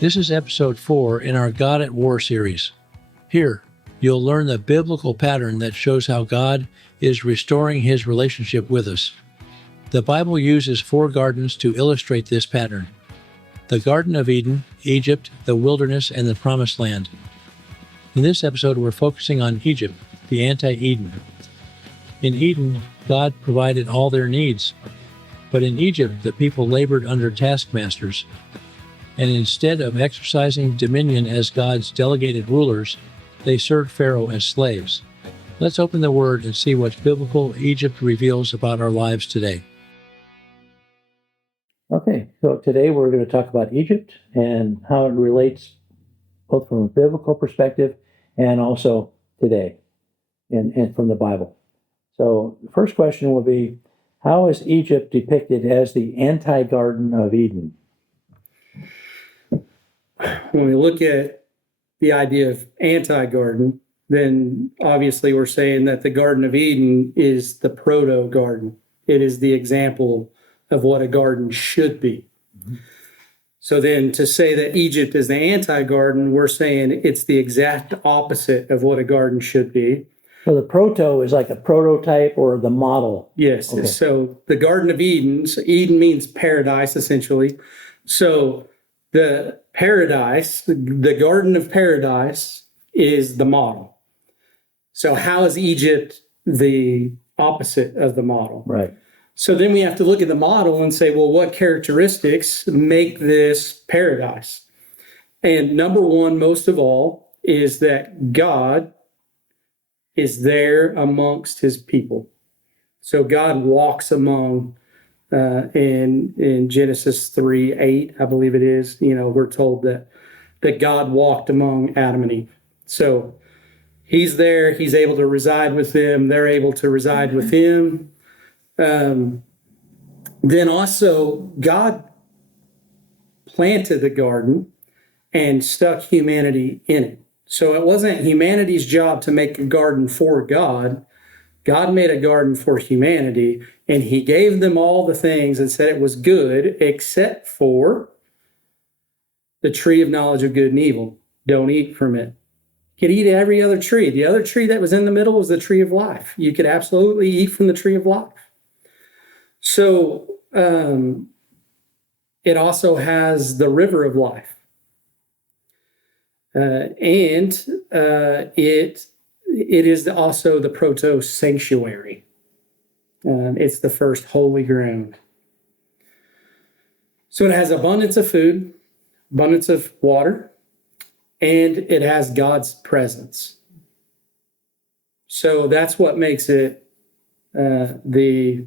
This is episode 4 in our God at War series. Here, you'll learn the biblical pattern that shows how God is restoring his relationship with us. The Bible uses 4 gardens to illustrate this pattern: the Garden of Eden, Egypt, the wilderness, and the Promised Land. In this episode, we're focusing on Egypt, the anti-Eden. In Eden, God provided all their needs, but in Egypt, the people labored under taskmasters. And instead of exercising dominion as God's delegated rulers, they served Pharaoh as slaves. Let's open the Word and see what biblical Egypt reveals about our lives today. Okay, so today we're going to talk about Egypt and how it relates both from a biblical perspective and also today and from the Bible. So the first question will be, how is Egypt depicted as the anti-Garden of Eden? When we look at the idea of anti-garden, then obviously we're saying that the Garden of Eden is the proto-garden. It is the example of what a garden should be. Mm-hmm. So then to say that Egypt is the anti-garden, we're saying it's the exact opposite of what a garden should be. So the proto is like a prototype or the model? Yes. Okay. So the Garden of Eden, so Eden means paradise essentially. So the paradise, the Garden of Paradise is the model. So how is Egypt the opposite of the model? Right. So then we have to look at the model and say, well, what characteristics make this paradise? And number one, most of all, is that God is there amongst his people. So God walks among in Genesis 3:8, I believe it is, we're told that God walked among Adam and Eve. So he's there, he's able to reside with them, they're able to reside with him. Then also, God planted the garden and stuck humanity in it. So it wasn't humanity's job to make a garden for God. God made a garden for humanity, and he gave them all the things and said it was good, except for the tree of knowledge of good and evil. Don't eat from it. You could eat every other tree. The other tree that was in the middle was the tree of life. You could absolutely eat from the tree of life. So it also has the river of life. It is also the proto-sanctuary. It's the first holy ground. So it has abundance of food, abundance of water, and it has God's presence. So that's what makes it the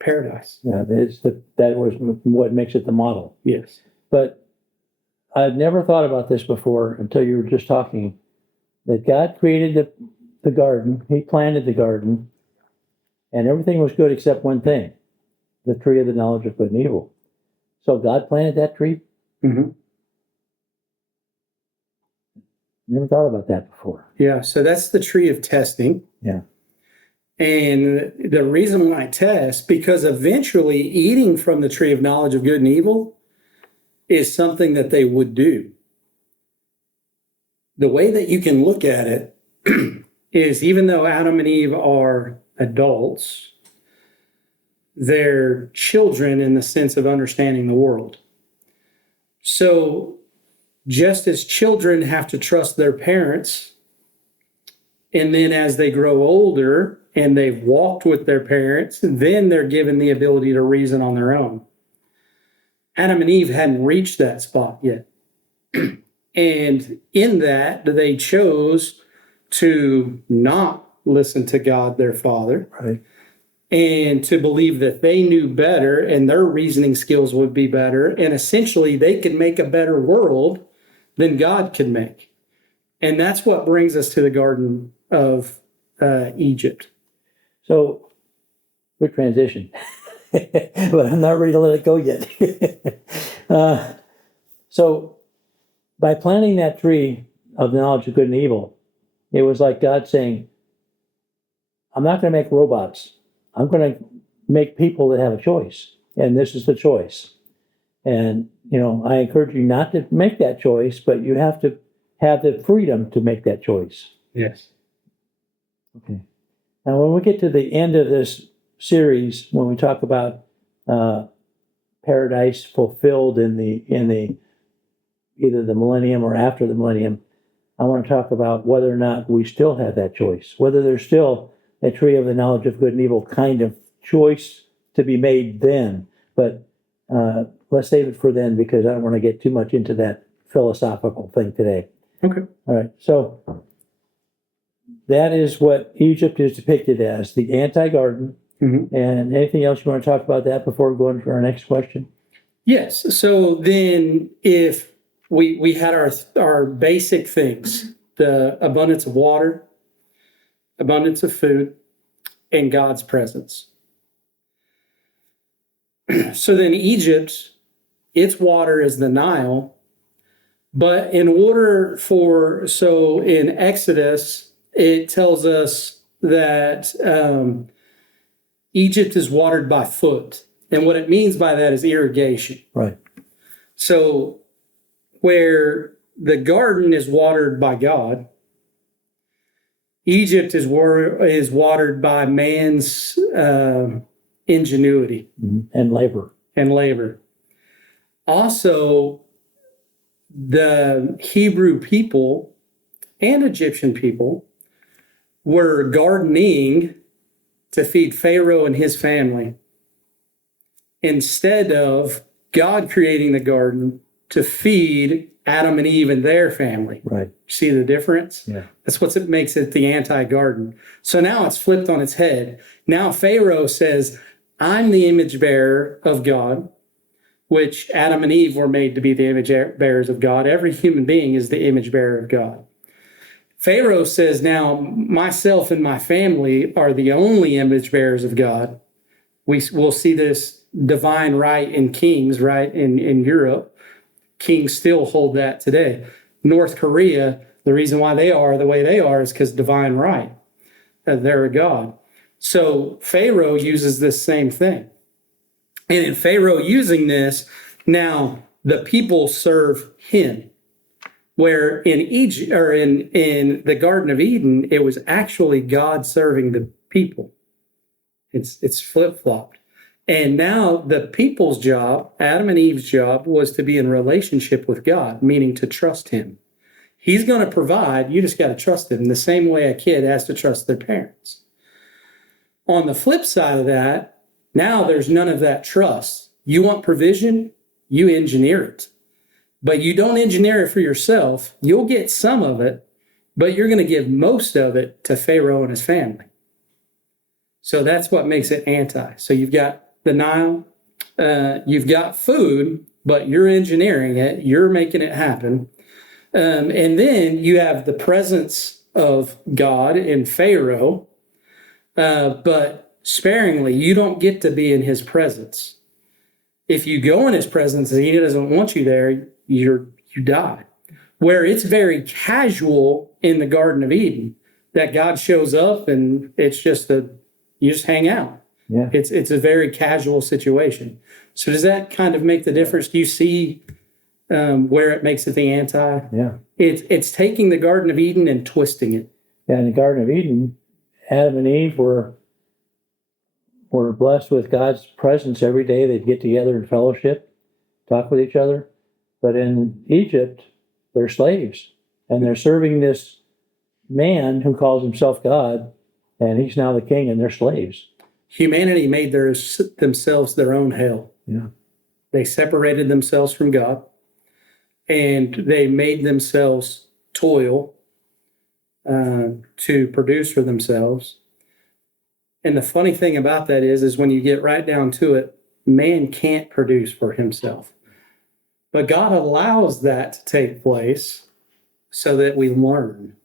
paradise. Yeah, that was what makes it the model. Yes. But I've never thought about this before until you were just talking, that God created the garden, he planted the garden, and everything was good except one thing, the tree of the knowledge of good and evil. So God planted that tree? Mm-hmm. Never thought about that before. Yeah, so that's the tree of testing. Yeah. And the reason why I test, because eventually eating from the tree of knowledge of good and evil is something that they would do. The way that you can look at it is, even though Adam and Eve are adults, they're children in the sense of understanding the world. So just as children have to trust their parents, and then as they grow older and they've walked with their parents, then they're given the ability to reason on their own. Adam and Eve hadn't reached that spot yet. And in that, they chose to not listen to God, their Father, right, and to believe that they knew better and their reasoning skills would be better. And essentially, they could make a better world than God could make. And that's what brings us to the Garden of Egypt. So, good transition. But I'm not ready to let it go yet. So, by planting that tree of the knowledge of good and evil, it was like God saying, I'm not going to make robots. I'm going to make people that have a choice. And this is the choice. And, I encourage you not to make that choice, but you have to have the freedom to make that choice. Yes. Okay. Now, when we get to the end of this series, when we talk about paradise fulfilled in the either the millennium or after the millennium, I want to talk about whether or not we still have that choice, whether there's still a tree of the knowledge of good and evil kind of choice to be made then. But let's save it for then, because I don't want to get too much into that philosophical thing today. Okay. All right. So that is what Egypt is depicted as, the anti-garden. Mm-hmm. And anything else you want to talk about that before we go on to our next question? Yes. So then if we had our basic things, the abundance of water, abundance of food, and God's presence. So then Egypt, its water is the Nile. But in Exodus, it tells us that Egypt is watered by foot. And what it means by that is irrigation. Right. So where the garden is watered by God, Egypt is watered by man's ingenuity. And labor. Also, the Hebrew people and Egyptian people were gardening to feed Pharaoh and his family, instead of God creating the garden to feed Adam and Eve and their family. Right. See the difference? Yeah. That's what makes it the anti-garden. So now it's flipped on its head. Now Pharaoh says, I'm the image bearer of God, which Adam and Eve were made to be the image bearers of God. Every human being is the image bearer of God. Pharaoh says, now myself and my family are the only image bearers of God. We'll see this divine right in kings, right, in Europe. Kings still hold that today. North Korea, the reason why they are the way they are is because divine right. They're a god. So Pharaoh uses this same thing. And in Pharaoh using this, now the people serve him. Where in Egypt, or in the Garden of Eden, it was actually God serving the people. It's flip-flopped. And now the people's job, Adam and Eve's job, was to be in relationship with God, meaning to trust him. He's going to provide, you just got to trust him, the same way a kid has to trust their parents. On the flip side of that, now there's none of that trust. You want provision, you engineer it. But you don't engineer it for yourself. You'll get some of it, but you're going to give most of it to Pharaoh and his family. So that's what makes it anti. So you've got the Nile, you've got food, but you're engineering it, you're making it happen. And then you have the presence of God in Pharaoh, but sparingly, you don't get to be in his presence. If you go in his presence and he doesn't want you there, you die. Where it's very casual in the Garden of Eden, that God shows up and it's just you just hang out. Yeah. It's a very casual situation. So does that kind of make the difference? Do you see where it makes it the anti? Yeah. It's taking the Garden of Eden and twisting it. Yeah, in the Garden of Eden, Adam and Eve were blessed with God's presence every day. They'd get together in fellowship, talk with each other. But in Egypt, they're slaves. And they're serving this man who calls himself God, and he's now the king, and they're slaves. Humanity made themselves their own hell. Yeah. They separated themselves from God, and they made themselves toil to produce for themselves. And the funny thing about that is when you get right down to it, man can't produce for himself. But God allows that to take place so that we learn.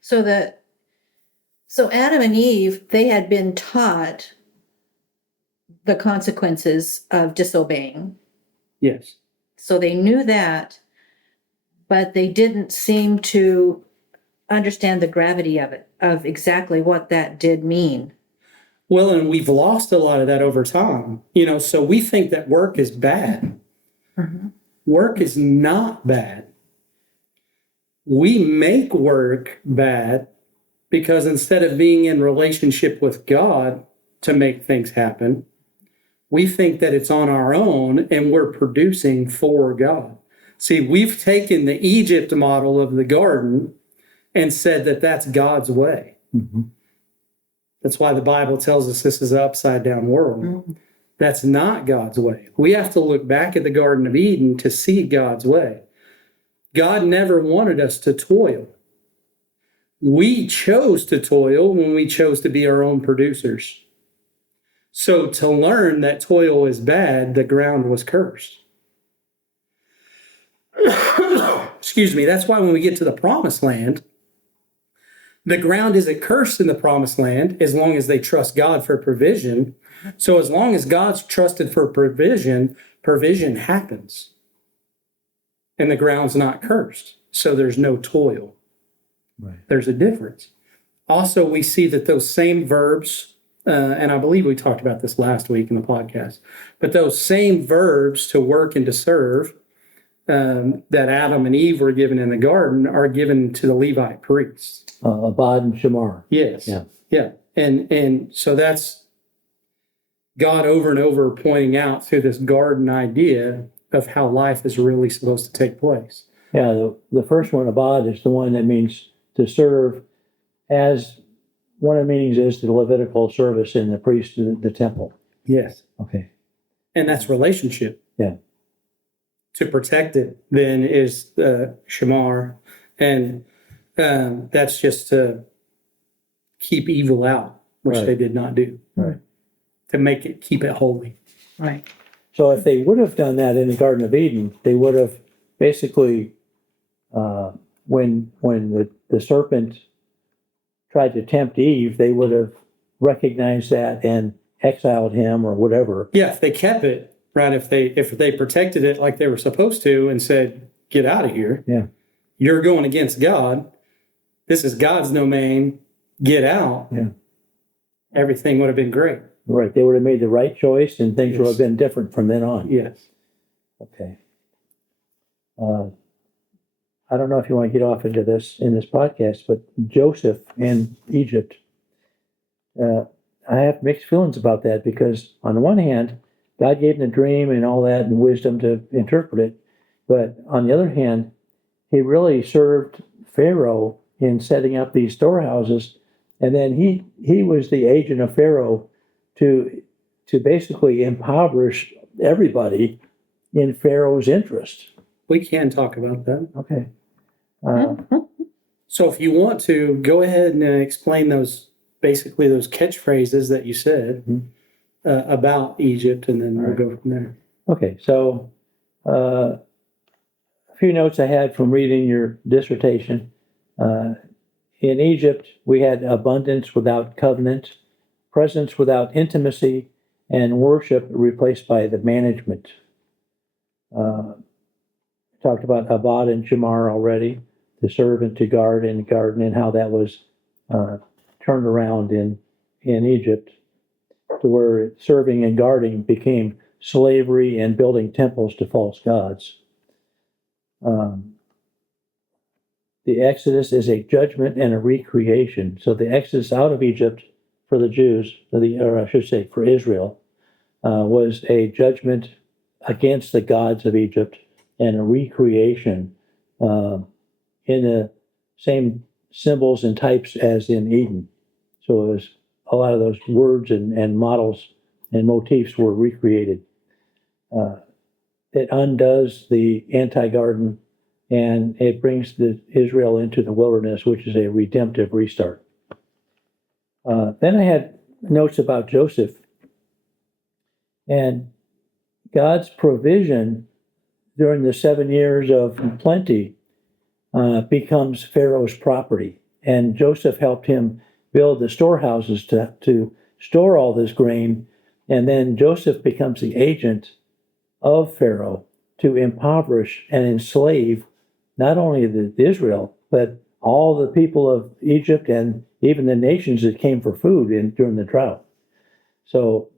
So Adam and Eve, they had been taught the consequences of disobeying. Yes. So they knew that, but they didn't seem to understand the gravity of it, of exactly what that did mean. Well, and we've lost a lot of that over time. So we think that work is bad. Mhm. Work is not bad. We make work bad because instead of being in relationship with God to make things happen, we think that it's on our own and we're producing for God. See, we've taken the Egypt model of the garden and said that that's God's way. Mm-hmm. That's why the Bible tells us this is an upside down world. Mm-hmm. That's not God's way. We have to look back at the Garden of Eden to see God's way. God never wanted us to toil. We chose to toil when we chose to be our own producers. So to learn that toil is bad, the ground was cursed. Excuse me. That's why when we get to the promised land, the ground isn't cursed in the promised land as long as they trust God for provision. So as long as God's trusted for provision, provision happens. And the ground's not cursed. So there's no toil. Right. There's a difference. Also, we see that those same verbs, and I believe we talked about this last week in the podcast, but those same verbs to work and to serve that Adam and Eve were given in the garden are given to the Levite priests. Abad and Shamar. Yes. Yeah. And so that's God over and over pointing out through this garden idea of how life is really supposed to take place. Yeah, the first one, Abad, is the one that means to serve, as one of the meanings is the Levitical service in the priest, the temple. Yes. Okay. And that's relationship. Yeah. To protect it then is Shamar. And that's just to keep evil out, which Right. they did not do. Right. To keep it holy. Right. So if they would have done that in the Garden of Eden, they would have basically, when the serpent tried to tempt Eve, they would have recognized that and exiled him or whatever. Yeah, if they kept it, right? If they protected it like they were supposed to and said, get out of here. Yeah. You're going against God. This is God's domain. Get out. Yeah. Everything would have been great. Right. They would have made the right choice and things would have been different from then on. Yes. Okay. I don't know if you want to get off into this in this podcast, but Joseph in Egypt, I have mixed feelings about that because on the one hand, God gave him the dream and all that and wisdom to interpret it. But on the other hand, he really served Pharaoh in setting up these storehouses. And then he was the agent of Pharaoh to basically impoverish everybody in Pharaoh's interest. We can talk about that. Okay. So if you want to, go ahead and explain those catchphrases that you said about Egypt, and then we'll go from there. Okay, so a few notes I had from reading your dissertation. In Egypt, we had abundance without covenant, presence without intimacy, and worship replaced by the management. Talked about Abad and Shamar already, to serve and to guard in the garden, and how that was turned around in Egypt, to where serving and guarding became slavery and building temples to false gods. The Exodus is a judgment and a recreation. So the Exodus out of Egypt for the Jews, or I should say for Israel, was a judgment against the gods of Egypt and a recreation in the same symbols and types as in Eden. So it was a lot of those words and models and motifs were recreated. It undoes the anti-garden and it brings Israel into the wilderness, which is a redemptive restart. Then I had notes about Joseph and God's provision during the 7 years of plenty becomes Pharaoh's property. And Joseph helped him build the storehouses to store all this grain. And then Joseph becomes the agent of Pharaoh to impoverish and enslave not only Israel, but all the people of Egypt and even the nations that came for food during the drought. So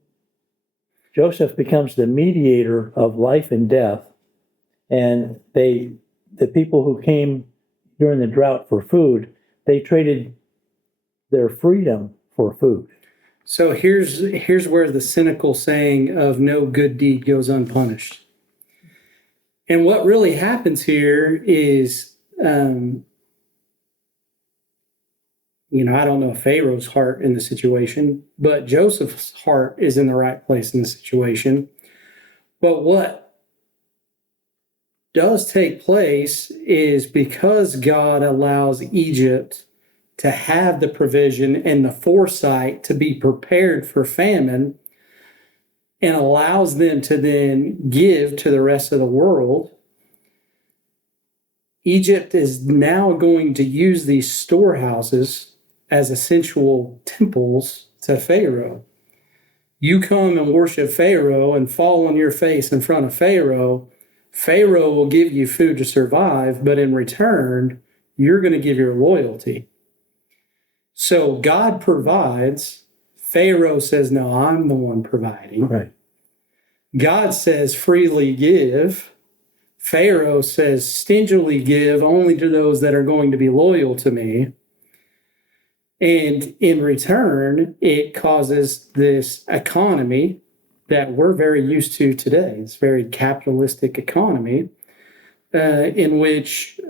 Joseph becomes the mediator of life and death, and the people who came during the drought for food, they traded their freedom for food. So here's where the cynical saying of no good deed goes unpunished. And what really happens here is, I don't know Pharaoh's heart in the situation, but Joseph's heart is in the right place in the situation. But what does take place is because God allows Egypt to have the provision and the foresight to be prepared for famine and allows them to then give to the rest of the world, Egypt is now going to use these storehouses as essential temples to Pharaoh. You come and worship Pharaoh and fall on your face in front of Pharaoh. Pharaoh will give you food to survive, but in return, you're going to give your loyalty. So God provides. Pharaoh says, no, I'm the one providing. Right. God says, freely give. Pharaoh says, stingily give only to those that are going to be loyal to me. And in return, it causes this economy that we're very used to today. It's a very capitalistic economy in which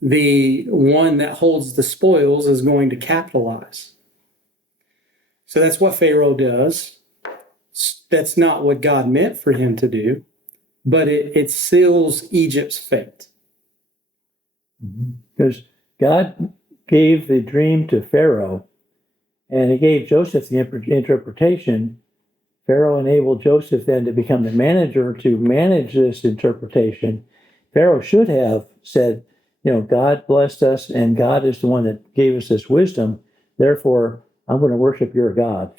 the one that holds the spoils is going to capitalize. So that's what Pharaoh does. That's not what God meant for him to do, but it seals Egypt's fate. Because God gave the dream to Pharaoh, and he gave Joseph the interpretation. Pharaoh enabled Joseph then to become the manager to manage this interpretation. Pharaoh should have said, God blessed us, and God is the one that gave us this wisdom. Therefore, I'm going to worship your God.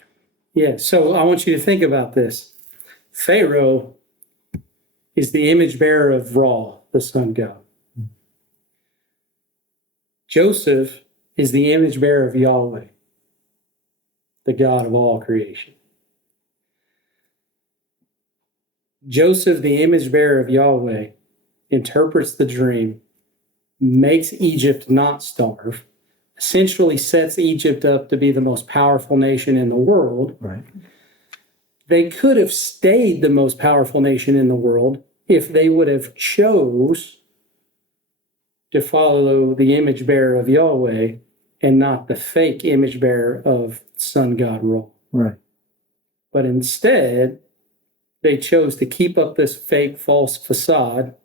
Yeah, so I want you to think about this. Pharaoh is the image bearer of Ra, the sun god. Joseph is the image bearer of Yahweh, the God of all creation. Joseph, the image bearer of Yahweh, interprets the dream, makes Egypt not starve, essentially sets Egypt up to be the most powerful nation in the world. Right. They could have stayed the most powerful nation in the world if they would have chose to follow the image bearer of Yahweh and not the fake image bearer of sun god Ra. Right. But instead, they chose to keep up this fake false facade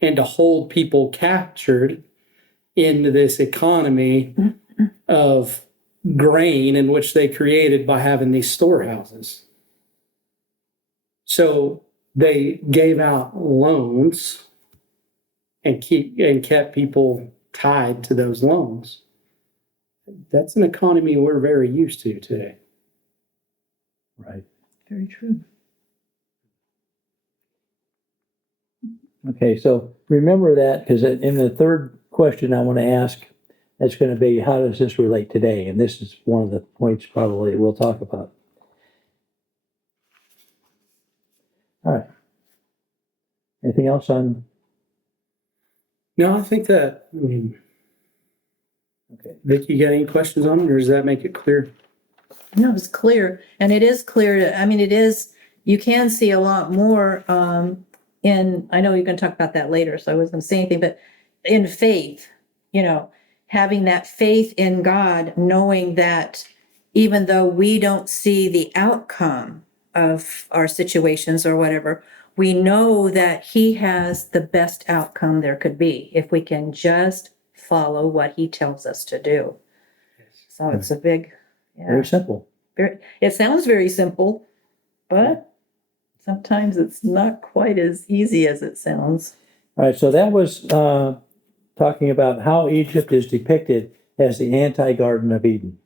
and to hold people captured into this economy of grain in which they created by having these storehouses. So they gave out loans and kept people tied to those loans. That's an economy we're very used to today. Right. Very true. Okay, so remember that, because in the third question I want to ask, that's going to be, how does this relate today? And this is one of the points probably we'll talk about. All right. Anything else on? No, I think that, Okay. Vic, you got any questions on it, or does that make it clear? No, it's clear. And it is clear. It is, you can see a lot more I know you're going to talk about that later, so I wasn't going to say anything, but in faith, having that faith in God, knowing that even though we don't see the outcome of our situations or whatever, we know that he has the best outcome there could be if we can just follow what he tells us to do. So it's a big, Very simple. it sounds very simple, but sometimes it's not quite as easy as it sounds. All right, so that was talking about how Egypt is depicted as the anti-Garden of Eden.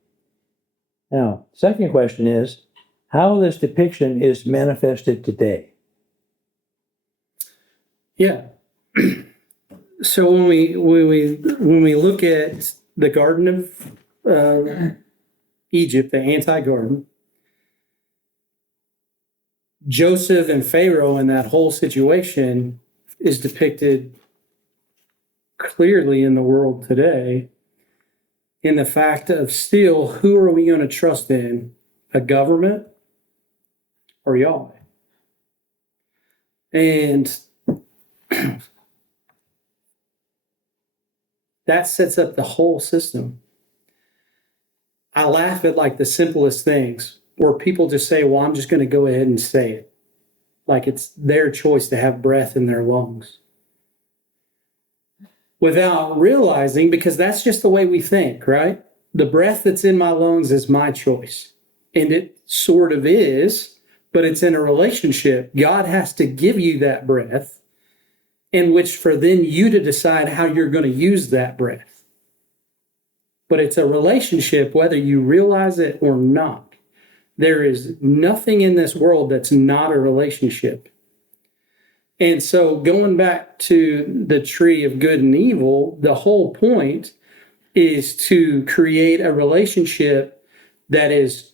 Now, second question is, how this depiction is manifested today. Yeah. So when we look at the Garden of Egypt, the anti-garden. Joseph and Pharaoh in that whole situation is depicted clearly in the world today in the fact of still, who are we going to trust in? A government or Yahweh? And that sets up the whole system. I laugh at like the simplest things where people just say, well, I'm just going to go ahead and say it. Like it's their choice to have breath in their lungs. Without realizing, because that's just the way we think, right? The breath that's in my lungs is my choice. And it sort of is, but it's in a relationship. God has to give you that breath, in which for then you to decide how you're going to use that breath. But it's a relationship whether you realize it or not. There is nothing in this world that's not a relationship. And so going back to the tree of good and evil, the whole point is to create a relationship that is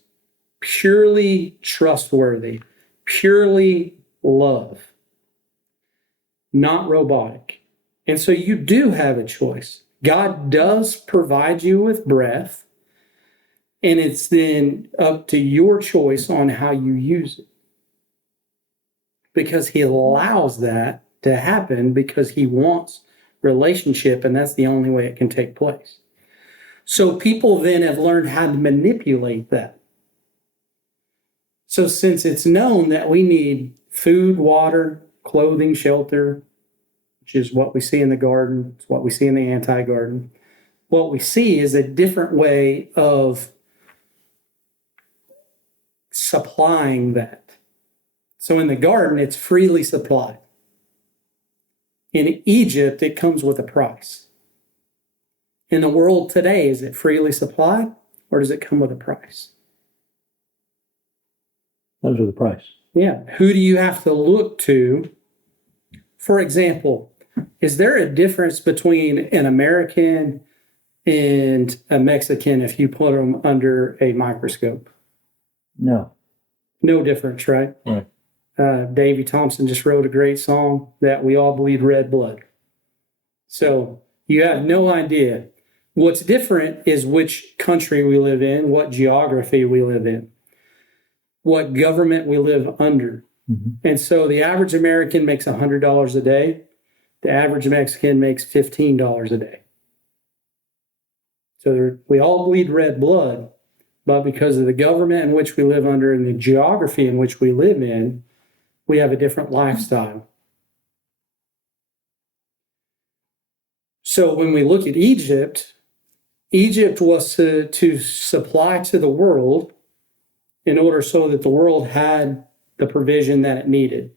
purely trustworthy, purely love, not robotic. And so you do have a choice. God does provide you with breath, and it's then up to your choice on how you use it. Because he allows that to happen because he wants relationship, and that's the only way it can take place. So people then have learned how to manipulate that. So since it's known that we need food, water, clothing, shelter, which is what we see in the garden, it's what we see in the anti-garden, what we see is a different way of supplying that. So in the garden, it's freely supplied. In Egypt, it comes with a price. In the world today, is it freely supplied or does it come with a price? Comes with a price. Yeah. Who do you have to look to? For example, is there a difference between an American and a Mexican if you put them under a microscope? No. No difference, right? Right. Davy Thompson just wrote a great song that we all bleed red blood. So you have no idea. What's different is which country we live in, what geography we live in, what government we live under. Mm-hmm. And so the average American makes $100 a day. The average Mexican makes $15 a day. So we all bleed red blood, but because of the government in which we live under and the geography in which we live in, we have a different lifestyle. So when we look at Egypt, Egypt was to supply to the world in order so that the world had the provision that it needed.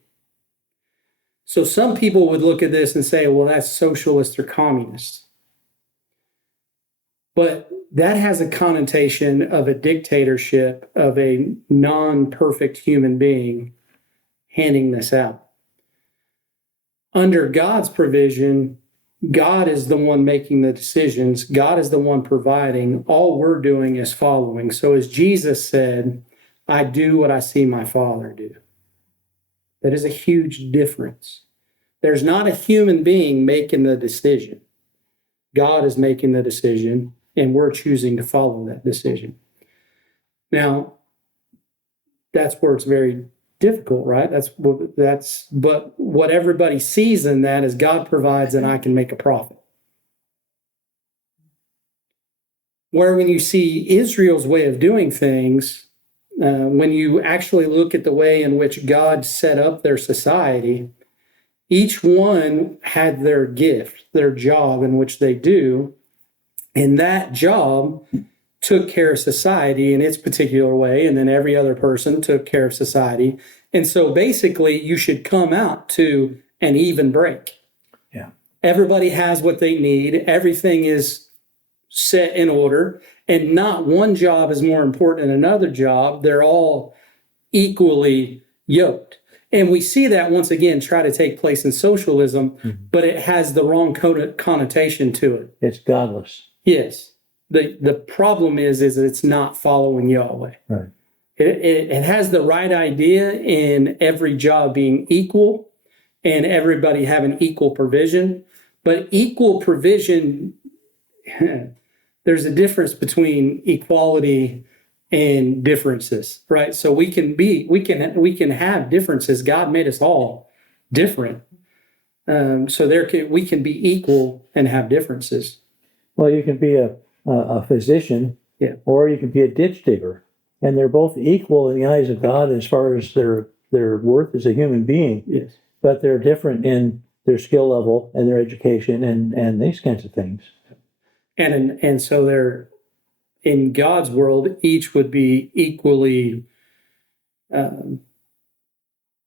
So some people would look at this and say, well, that's socialist or communist. But that has a connotation of a dictatorship of a non-perfect human being handing this out. Under God's provision, God is the one making the decisions. God is the one providing. All we're doing is following. So as Jesus said, I do what I see my Father do. That is a huge difference. There's not a human being making the decision. God is making the decision, and we're choosing to follow that decision. Now, that's where it's very difficult, right? But what everybody sees in that is God provides and I can make a profit. Where when you see Israel's way of doing things, when you actually look at the way in which God set up their society, each one had their gift, their job in which they do, and that job took care of society in its particular way, and then every other person took care of society. And so basically, you should come out to an even break. Yeah. Everybody has what they need. Everything is set in order, and not one job is more important than another job. They're all equally yoked. And we see that once again try to take place in socialism, but it has the wrong connotation to it. It's godless. Yes. The problem is it's not following Yahweh. Right. It has the right idea in every job being equal and everybody having equal provision, but equal provision, there's a difference between equality and differences, right? So we can have differences. God made us all different. So we can be equal and have differences. Well, you can be a physician, Yeah. or you can be a ditch digger, and they're both equal in the eyes of God as far as their worth as a human being. Yes. But they're different in their skill level and their education and these kinds of things. And so they're in God's world, each would be equally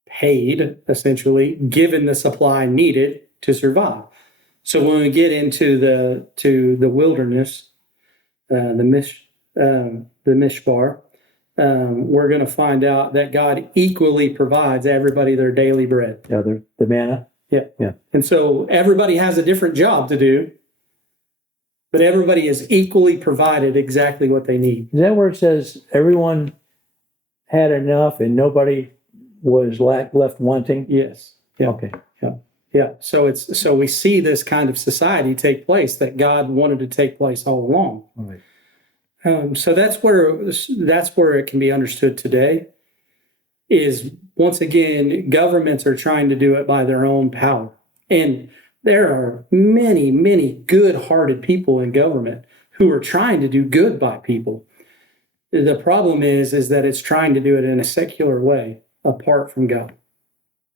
paid, essentially, given the supply needed to survive. So when we get into the wilderness, the mishbar, we're going to find out that God equally provides everybody their daily bread. Yeah, the manna. Yeah. And so everybody has a different job to do, but everybody is equally provided exactly what they need. Is that where it says everyone had enough and nobody was left wanting? Yes. Yeah. Okay. Yeah. So we see this kind of society take place that God wanted to take place all along. All right. So that's where it can be understood today. Is once again, governments are trying to do it by their own power, and there are many, many good-hearted people in government who are trying to do good by people. The problem is that it's trying to do it in a secular way, apart from God,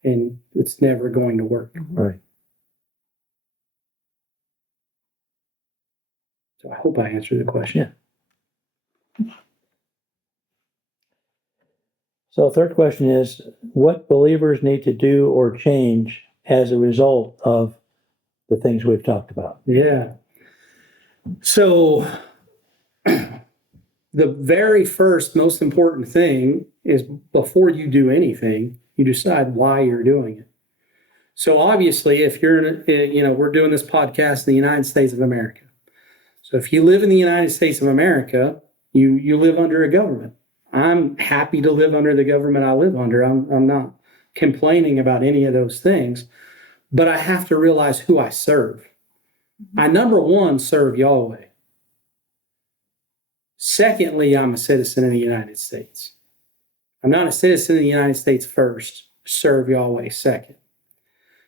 and it's never going to work. Right. So I hope I answered the question. Yeah. So third question is, what believers need to do or change as a result of the things we've talked about? Yeah. So the very first most important thing is before you do anything, you decide why you're doing it. So obviously, if we're doing this podcast in the United States of America. So if you live in the United States of America, you live under a government. I'm happy to live under the government I live under. I'm not complaining about any of those things, but I have to realize who I serve. I, number one, serve Yahweh. Secondly, I'm a citizen of the United States. I'm not a citizen of the United States first, serve Yahweh second.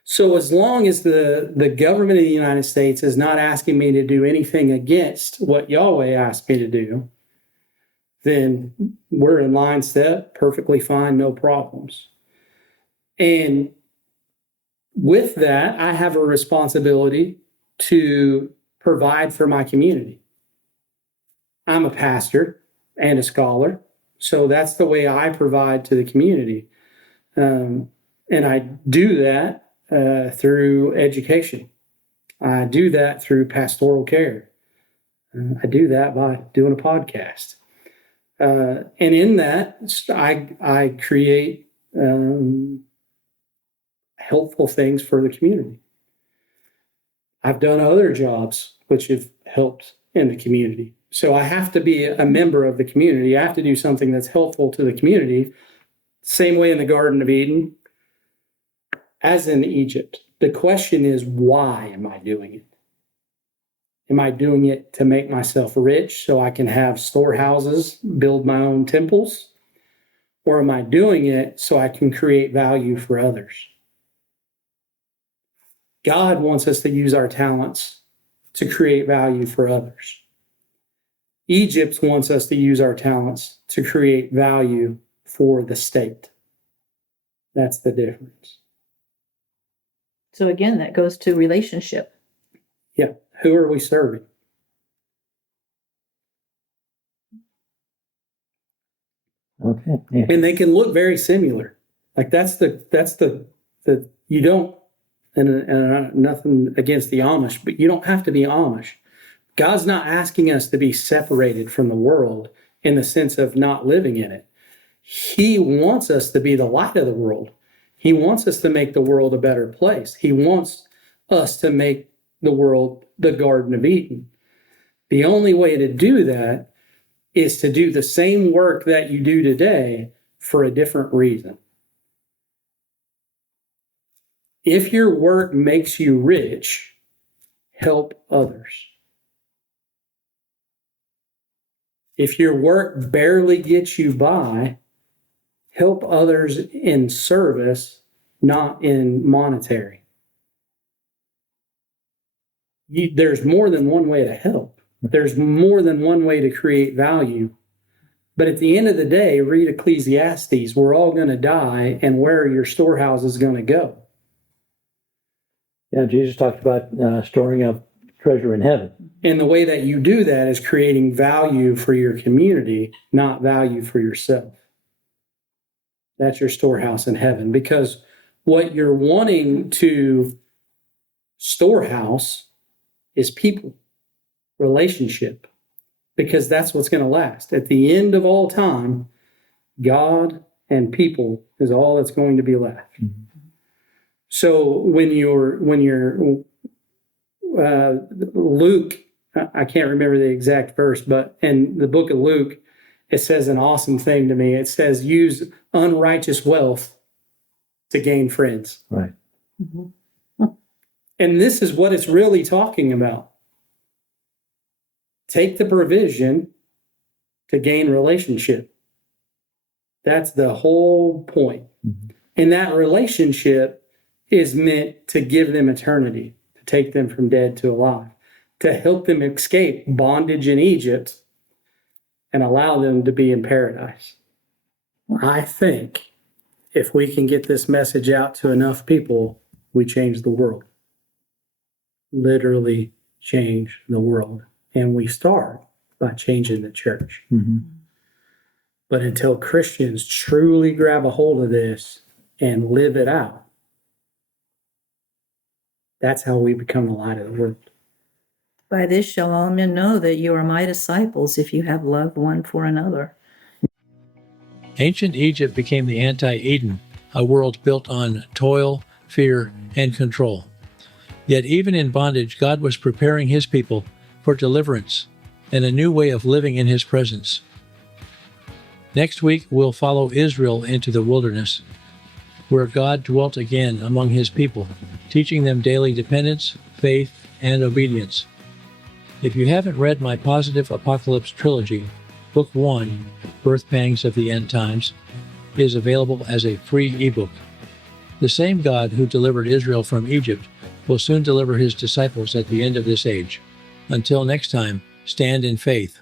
So as long as the government of the United States is not asking me to do anything against what Yahweh asked me to do, then we're in line step, perfectly fine, no problems. And with that, I have a responsibility to provide for my community. I'm a pastor and a scholar, so that's the way I provide to the community. And I do that through education. I do that through pastoral care. I do that by doing a podcast. And in that, I create helpful things for the community. I've done other jobs which have helped in the community. So I have to be a member of the community. I have to do something that's helpful to the community. Same way in the Garden of Eden as in Egypt. The question is, why am I doing it? Am I doing it to make myself rich so I can have storehouses, build my own temples? Or am I doing it so I can create value for others? God wants us to use our talents to create value for others. Egypt wants us to use our talents to create value for the state. That's the difference. So again, that goes to relationship. Yeah. Who are we serving? Okay. Yeah. And they can look very similar. Like that's the you don't, and nothing against the Amish, but you don't have to be Amish. God's not asking us to be separated from the world in the sense of not living in it. He wants us to be the light of the world. He wants us to make the world a better place. He wants us to make the world the Garden of Eden. The only way to do that is to do the same work that you do today for a different reason. If your work makes you rich, help others. If your work barely gets you by, help others in service, not in monetary. There's more than one way to help. There's more than one way to create value. But at the end of the day, read Ecclesiastes. We're all going to die, and where are your storehouses going to go? Yeah, Jesus talked about storing up treasure in heaven. And the way that you do that is creating value for your community, not value for yourself. That's your storehouse in heaven. Because what you're wanting to storehouse is people, relationship, because that's what's going to last. At the end of all time, God and people is all that's going to be left. Mm-hmm. So when you're Luke, I can't remember the exact verse, but in the book of Luke, it says an awesome thing to me. It says, use unrighteous wealth to gain friends. Right. Mm-hmm. And this is what it's really talking about. Take the provision to gain relationship. That's the whole point. Mm-hmm. And that relationship is meant to give them eternity, to take them from dead to alive, to help them escape bondage in Egypt and allow them to be in paradise. I think if we can get this message out to enough people, we change the world. Literally change the world. And we start by changing the church. Mm-hmm. But until Christians truly grab a hold of this and live it out, that's how we become the light of the world. By this shall all men know that you are my disciples, if you have love one for another. Ancient Egypt became the anti-Eden, a world built on toil, fear, and control. Yet even in bondage, God was preparing his people for deliverance and a new way of living in his presence. Next week, we'll follow Israel into the wilderness, where God dwelt again among his people, teaching them daily dependence, faith, and obedience. If you haven't read my Positive Apocalypse trilogy, Book 1, Birth Pangs of the End Times, is available as a free ebook. The same God who delivered Israel from Egypt will soon deliver his disciples at the end of this age. Until next time, stand in faith.